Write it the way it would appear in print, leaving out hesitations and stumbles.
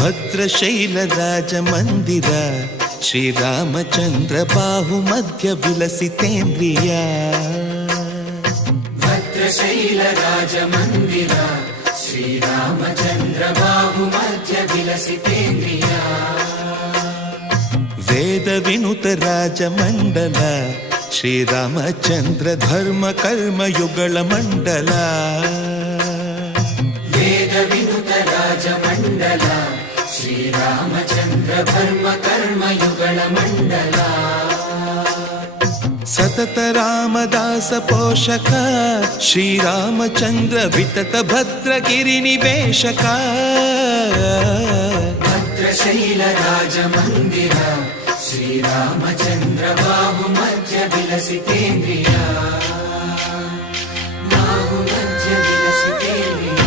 ಭದ್ರಶೈಲ ರಾಜ ಮಂದಿರ ಶ್ರೀರಾಮಚಂದ್ರ ಬಾಹು ಮಧ್ಯ ವಿಲಸಿತೇಂದ್ರಿಯ. ಭದ್ರಶೈಲ ರಾಜ ಮಂದಿರ ಶ್ರೀರಾಮಚಂದ್ರ ಬಾಹು ಮಧ್ಯ ವಿಲಸಿತೇಂದ್ರಿಯ. ವೇದ ವಿನುತ ರಾಜ ಮಂಡಲ ಶ್ರೀರಾಮಚಂದ್ರ ಧರ್ಮ ಕರ್ಮ ಯುಗಳ ಮಂಡಲ. ವೇದ ವಿನುತ ರಾಜ ಮಂಡಲ ಶ್ರೀರಾಮಚಂದ್ರ ಧರ್ಮ ಕರ್ಮ ಯುಗಳ ಮಂಡಲ. ಸತತ ರಾಮದಾಸ ಪೋಷಕ ಶ್ರೀರಾಮಚಂದ್ರ ವಿತತ ಭದ್ರಗಿರಿ ನಿವೇಶಕ. ಭದ್ರಶೈಲ ರಾಜ ಮಂದಿರ ಶ್ರೀರಾಮಚಂದ್ರ ಬಾಹು ಮಧ್ಯ ವಿಲಸಿತೇಂದ್ರಿಯ. ಬಾಹು ಮಧ್ಯ ವಿಲಸಿತೇಂದ್ರಿಯ.